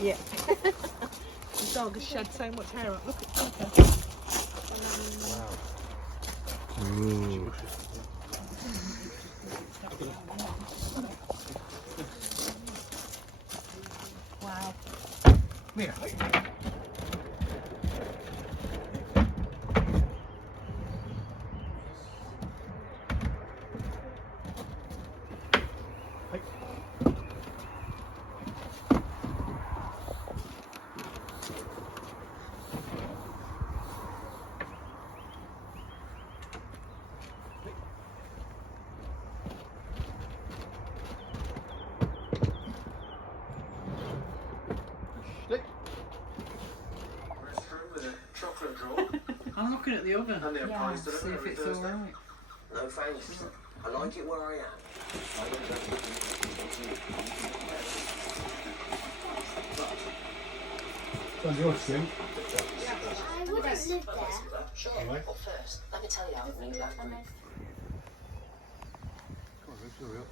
Yeah. The dog has shed so much hair up. Look at Peter. Wow. Ooh. Wow. Mira. I'm looking at the oven. Yeah, see if it's alright. No thanks. I like it where I am. It's on your street. I wouldn't live there. Sure. Right. Well, first, let me tell you how it moved back. Come on, let's hurry up.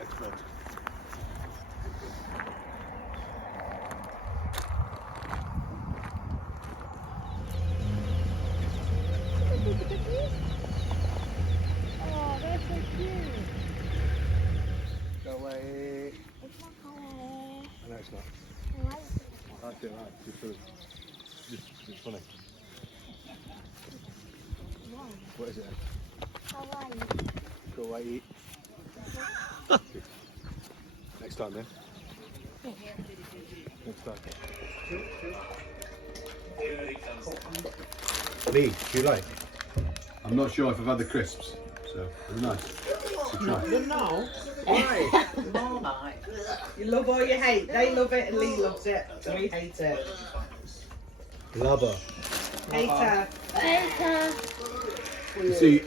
Excellent. Oh, they're so cute. Go away. It's not colour. No, it's not. I like it. That's it, right. Just funny. Why? What is it? Hawaii. Go away, eat. Next time, then. Next time. Lee, do you like? I'm not sure if I've had the crisps, so it'll be nice to try. No. Why? Marmite. You love or you hate. They love it and Lee loves it. So we hate it. Lover. Hater. Later. You see,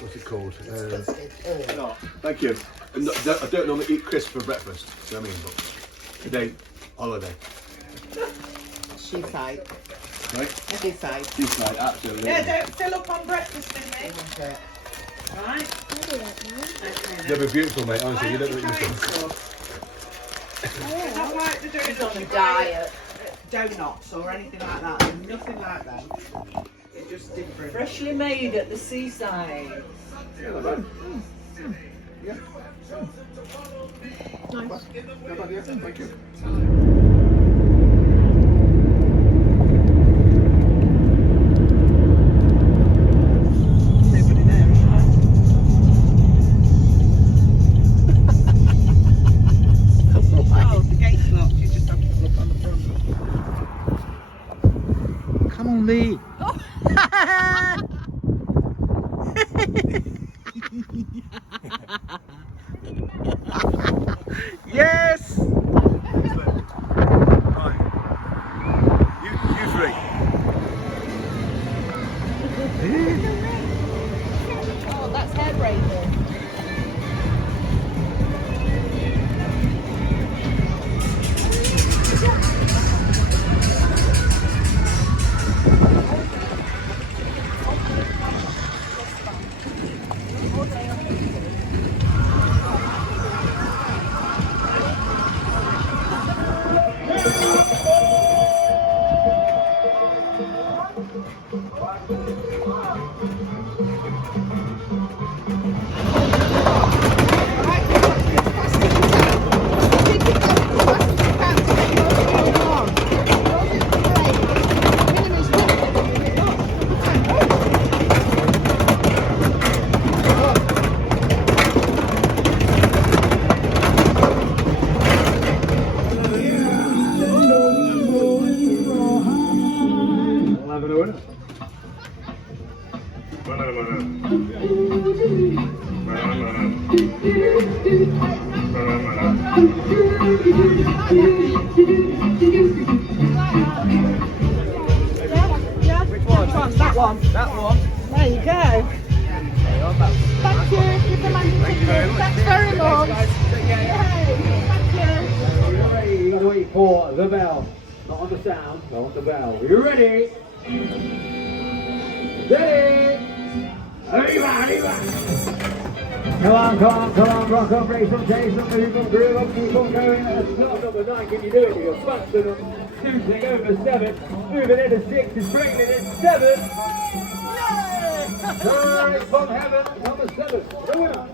what's it called? Thank you. I don't normally eat crisps for breakfast, you know what I mean? But today, holiday. Seaside. Right? Seaside. Seaside, absolutely. Yeah, don't fill up on breakfast with me. Right? They'll be beautiful, mate, honestly. You don't know what you're saying. It's not like they're doing He's on a diet. donuts or anything like that. There's nothing like them. It's just different. Freshly made at the seaside. Yeah, not bad. Yeah. Nice. Not bad, yeah. Thank you. Nobody there, is there? Oh, the gate's locked. You just have to look on the front. Come on, Lee. Yes! Right. You three. Oh, that's hair braiding. Which one? That one. That one. There you go. Thank you. Give the man your ticket. Thanks very much. Yay. Thank you. You're ready, you gotta wait for the bell. Not on the sound, not on the bell. You ready? Ready? Arriba! Come on, rock on, race on, chase on, move on, groove on, keep on going. At the start number 9, can you do it? You're busting them. Shooting over 7, moving into 6, is bringing it in 7. Right from heaven, number 7, the winner.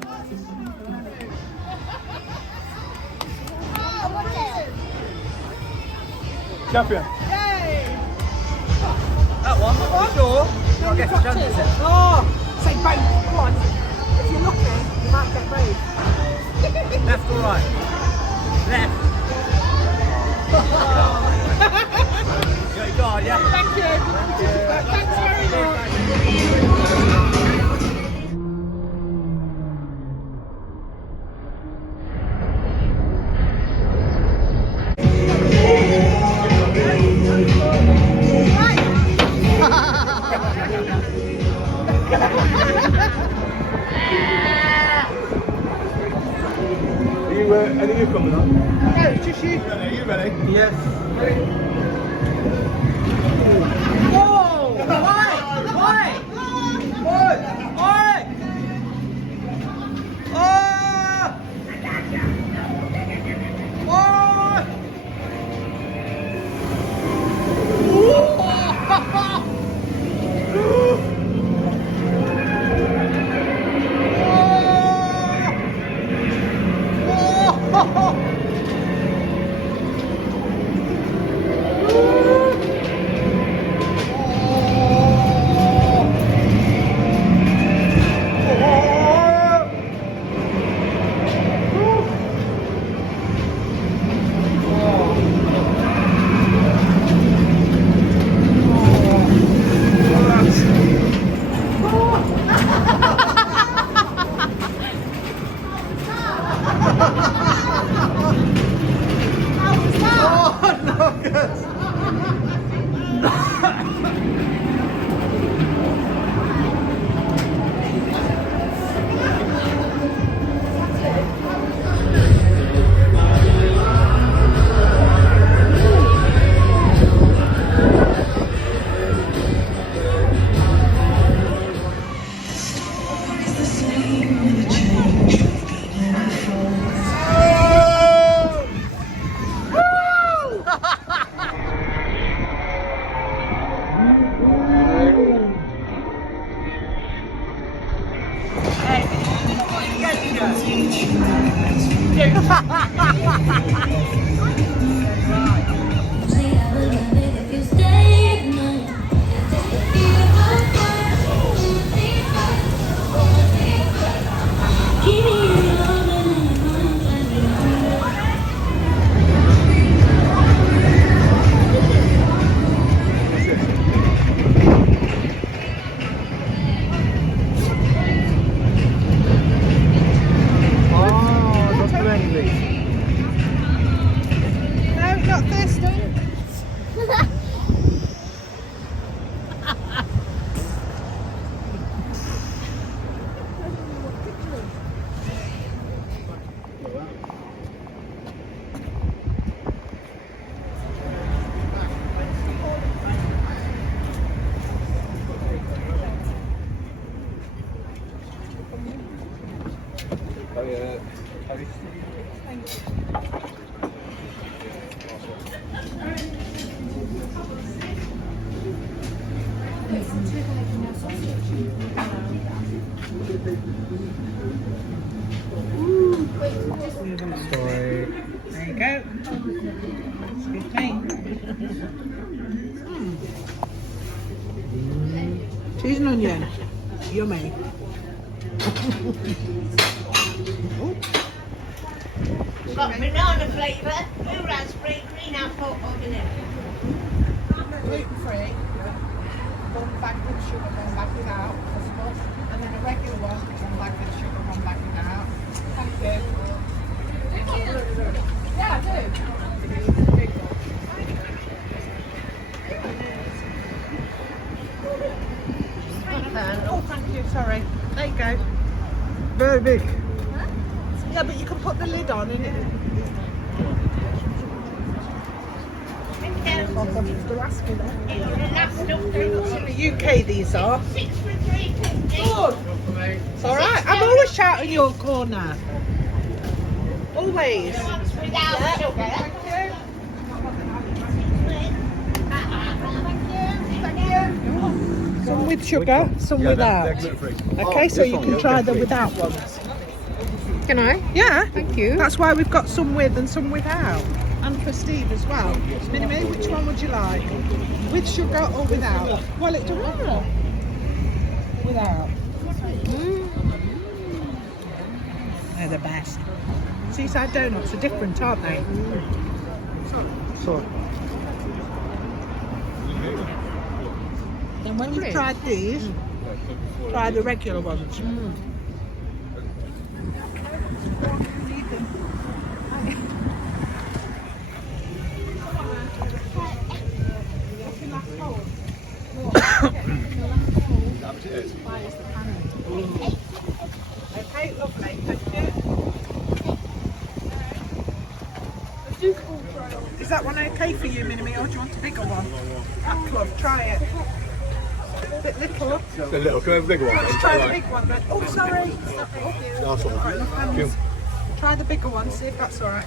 Champion. That one. Sure. I'll get some chances then. Oh, say both. Come on. If you're lucky, you might get both. Left or right? Left. You got your guard, yeah? Thank you. Thanks very much. Are you coming on? No, just you. Are you ready? Yes. Whoa! Why? There you go. Good thing. Cheese and onion. Yummy. Got banana flavour, blue raspberry, green apple, or vanilla. Gluten free. one bag with sugar, one bag without, possible. And then a regular one bag with sugar, one bag without. Thank you. Yeah, I do. Oh, thank you, sorry. There you go. Very big. Yeah, but you can put the lid on and it... Oh, God, they're asking that. In the UK these are. Good. It's alright. I'm always shouting your corner. Always. Without sugar. Some with sugar, some without. Okay, so you can try the without ones. Can I? Yeah. Thank you. That's why we've got some with and some without. And for Steve as well. Minnie, which one would you like? With sugar or without? Well, it doesn't matter. Without. They're the best. Seaside donuts are different, aren't they? So. Then when you've tried these, try the regular ones. Okay, lovely, thank you. Is that one okay for you, Minnie, or do you want a bigger one? That club, try it. A bit little. It's a little. Can I have a bigger one? Let's try the big one then. Oh, sorry. Last one. Right, enough hands. Try the bigger one, see if that's alright.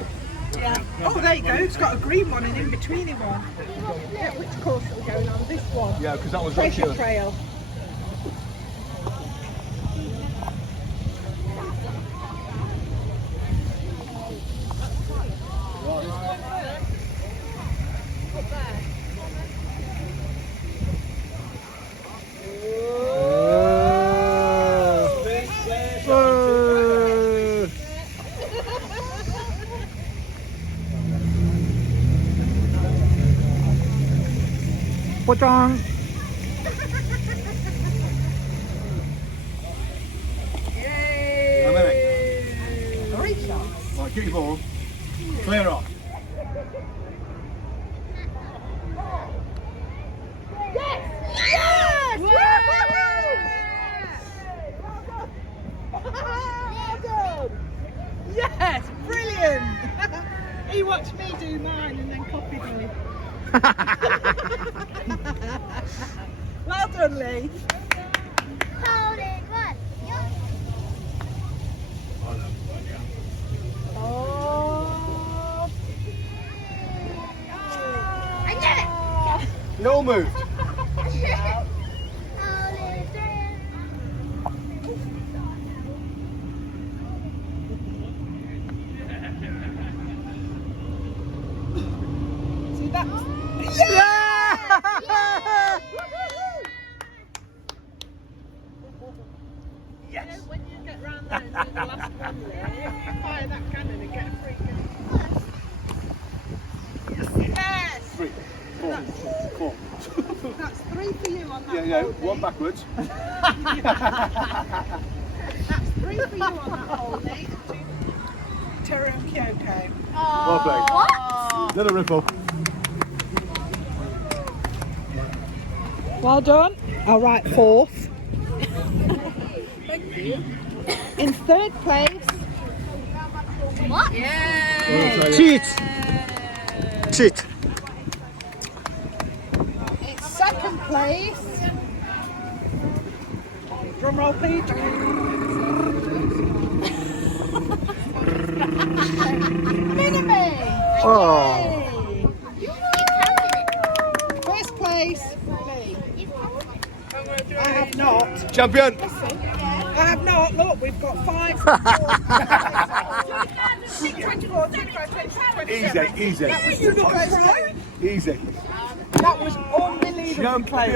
Yeah. Oh, there you go. It's got a green one and in between it one. Yeah, which course are we going on? This one. Yeah, because that was Treasure Trail. Potong. Great shot. Right, get your ball. Clear off. Yes, brilliant. He watched me do mine and then copied me. Well done, Lee. Hold it, what? Oh. I did it! No move. Hold it, See that? Yes. When you get round there and do the last one, Lee, fire that cannon and get a free gun. Yes. 3, 4, 4. That's 3 for you on that. Yeah, hole, one Lee. backwards. That's 3 for you on that hole, Lee. Terra and Kyoko. Well played. Another ripple. Well done. I'll write 4th. Thank you. In 3rd place. what? Cheat. Cheat. In 2nd place. Drum roll, please. Minnie! Oh. First place. I have not. Champion. I have not. Look, we've got 5, 4, 24, 25, 26, 27. Easy. That was super close. Easy. That was unbelievably close.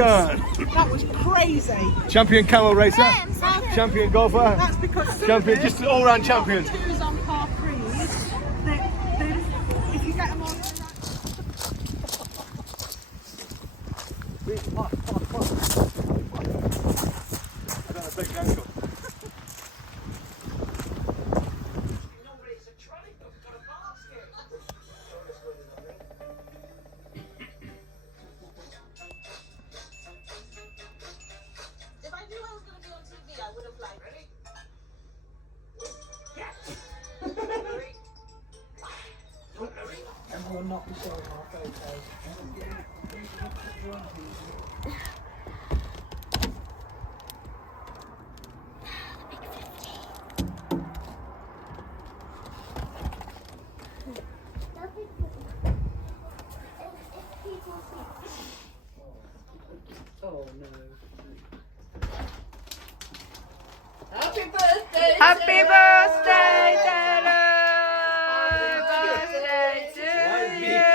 That was crazy. Champion camel racer. Champion golfer. That's because some Champion, of it, just an all-round champion. twos on par 3s, if you get them on the right. Happy birthday, Taylor! Birthday to you!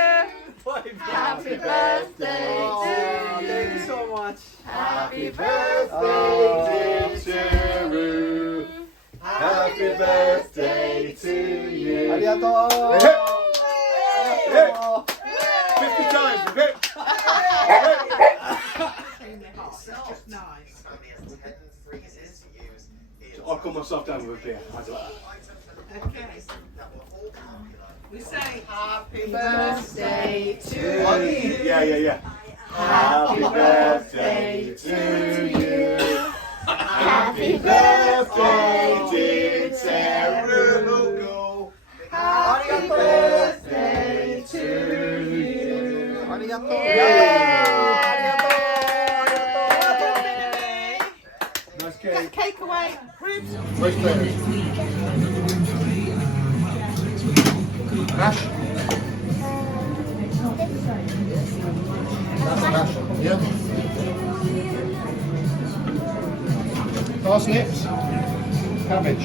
Happy birthday to you! so much. Happy birthday to you! Happy birthday to you. ありがとう。 50 times, hip. Just nice. I'll calm myself down with a beer. How's that? Okay. We say happy Birthday to Yeah. Happy birthday to you! Happy birthday, dear Sarah! Happy birthday to you! ありがとう。イエーイ Nice cake. cake away. Ribs. Where's Claire? Ash? Ash, yeah. Parsnips? Cabbage?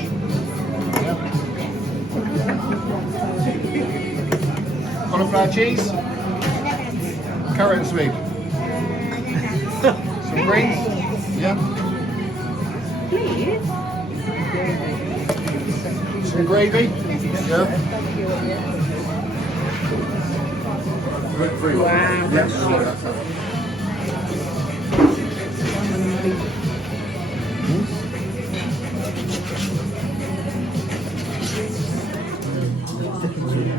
Yeah. Cauliflower cheese? Carrot and sweet? Some greens? Yeah. Some gravy? Yeah. Free one. Yes.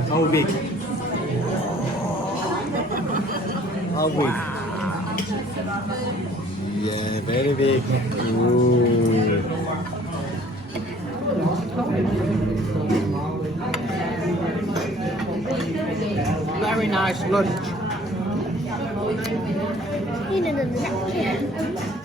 How big? How big? Yeah, very big. Ooh. Very nice lunch. No.